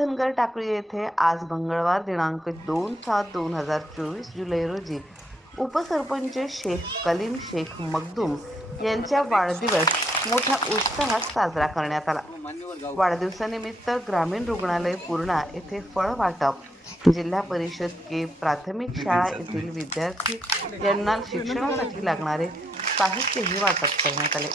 टाकळी येथे आज मंगळवार दिनांक दोन सात दोन हजार चोवीस जुलै रोजी उपसरपंच शेख कलीम शेख मखदूम यांचा वाढदिवस मोठ्या उत्साहात साजरा करण्यात आला. वाढदिवसानिमित्त ग्रामीण रुग्णालय पूर्णा येथे फळ वाटप. जिल्हा परिषद के प्राथमिक शाळा येथील विद्यार्थी यांना शिक्षणासाठी लागणारे साहित्यही वाटप करण्यात आले.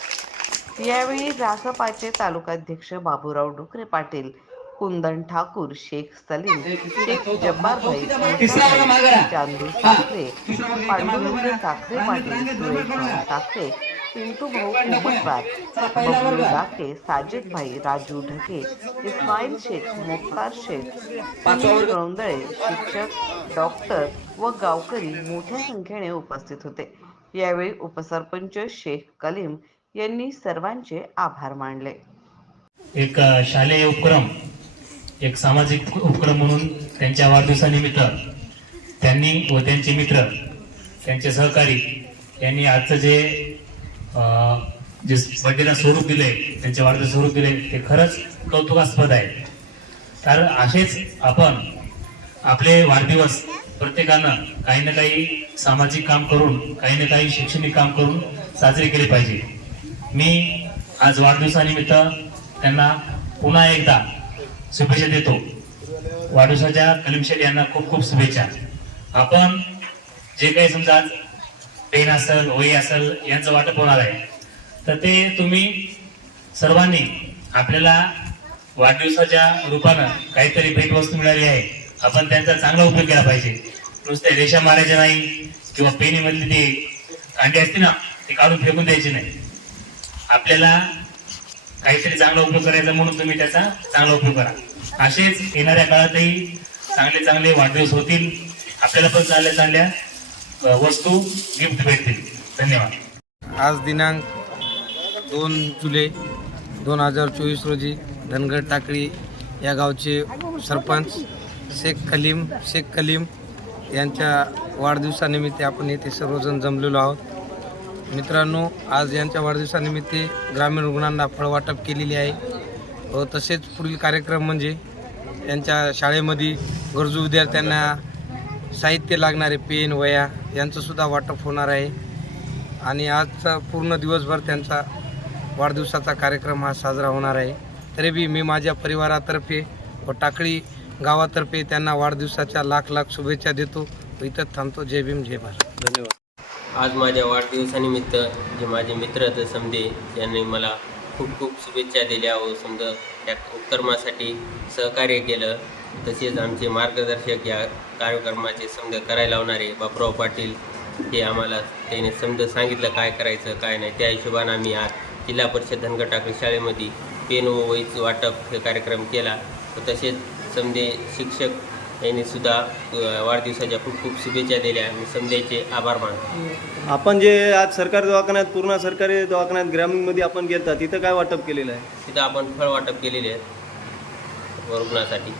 यावेळी रासपाचे तालुकाध्यक्ष बाबूराव डुकरे पाटील कुंदन ठाकूर शेख सलीम शेख जब्बार भाई चांदू साखरे पांडुरंग साखरे पाटील सुरेश भाऊ साखरे पिंटू भाऊ कुंभटवार बबलू डाके साजिद भाई राजू ढके इस्माईल शेख मुख्तार शेख सुनील गौंदळे शिक्षक डॉक्टर व गावकरी मोठ्या संख्येने उपस्थित होते यावेळी उपसरपंच शेख कलीम यांनी सर्वांचे आभार मानले एक शालेय उपक्रम एक सामाजिक उपक्रम म्हणून त्यांच्या वाढदिवसानिमित्त त्यांनी व त्यांचे मित्र त्यांचे सहकारी यांनी आजचं जे जे बड्डेला स्वरूप दिले त्यांच्या वाढदिवस स्वरूप दिले ते खरंच कौतुकास्पद आहे. कारण असेच आपण आपले वाढदिवस प्रत्येकानं काही ना काही सामाजिक काम करून काही ना काही शैक्षणिक काम करून साजरे केले पाहिजे. मी आज वाढदिवसानिमित्त त्यांना पुन्हा एकदा शुभेच्छा देतो. वाढदिवसाच्या कलीम यांना खूप खूप शुभेच्छा. आपण जे काही समजा पेन असेल वही असेल यांचं वाटप होणार आहे. तर ते तुम्ही सर्वांनी आपल्याला वाढदिवसाच्या रूपानं काहीतरी भेटवस्तू मिळाली आहे. आपण त्यांचा चांगला उपयोग केला पाहिजे. नुसते रेषा मारायच्या नाही किंवा पेनीमधली ते अंडी असते ना ते काढून फेकून द्यायची नाही. आपल्याला काहीतरी चांगला उपयोग करायचा म्हणून तुम्ही त्याचा चांगला उपयोग करा. असेच येणाऱ्या काळातही चांगले चांगले वाढदिवस होतील. आपल्याला पण चांगल्या चांगल्या वस्तू गिफ्ट भेटतील. धन्यवाद. आज दिनांक दोन जुलै दोन हजार चोवीस रोजी धनगड टाकळी या गावचे सरपंच शेख कलीम शेख कलीम यांच्या वाढदिवसानिमित्त आपण येथे सर्वजण जमलेलो आहोत. मित्रांनो आज यांच्या वाढदिवसानिमित्त ग्रामीण रुग्णांना फळवाटप केलेली आहे. व तसेच पुढील कार्यक्रम म्हणजे यांच्या शाळेमध्ये गरजू विद्यार्थ्यांना साहित्य लागणारे पेन वया यांचंसुद्धा वाटप होणार आहे. आणि आजचा पूर्ण दिवसभर त्यांचा वाढदिवसाचा कार्यक्रम हा साजरा होणार आहे. तरी बी मी माझ्या परिवारातर्फे व टाकळी गावातर्फे त्यांना वाढदिवसाच्या लाख लाख शुभेच्छा देतो. व इथं थांबतो. जय भीम जय भारत. धन्यवाद. आज माझ्या वाढदिवसानिमित्त जे माझे मित्र आहेत समजे यांनी मला खूप खूप शुभेच्छा दिल्या. हो, व समजा त्या उपक्रमासाठी सहकार्य केलं. तसेच आमचे मार्गदर्शक या कार्यक्रमाचे समजा करायला लावणारे बापराव पाटील हे आम्हाला त्याने समजा सांगितलं काय करायचं काय नाही त्या हिशोबानं आम्ही आज जिल्हा परिषद धनगड शाळेमध्ये पेन व वहीचं वाटप हे कार्यक्रम केला. व तसेच समजे शिक्षक यांनी सुद्धा वाढदिवसाच्या खूप खूप शुभेच्छा दिल्या मी समजायचे आभार मानतो. आपण जे आज सरकारी दवाखान्यात पूर्ण सरकारी दवाखान्यात ग्रामीणमध्ये आपण गेलता तिथं काय वाटप केलेलं आहे? तिथं आपण फळ वाटप केलेले आहेत. व रुग्णासाठी.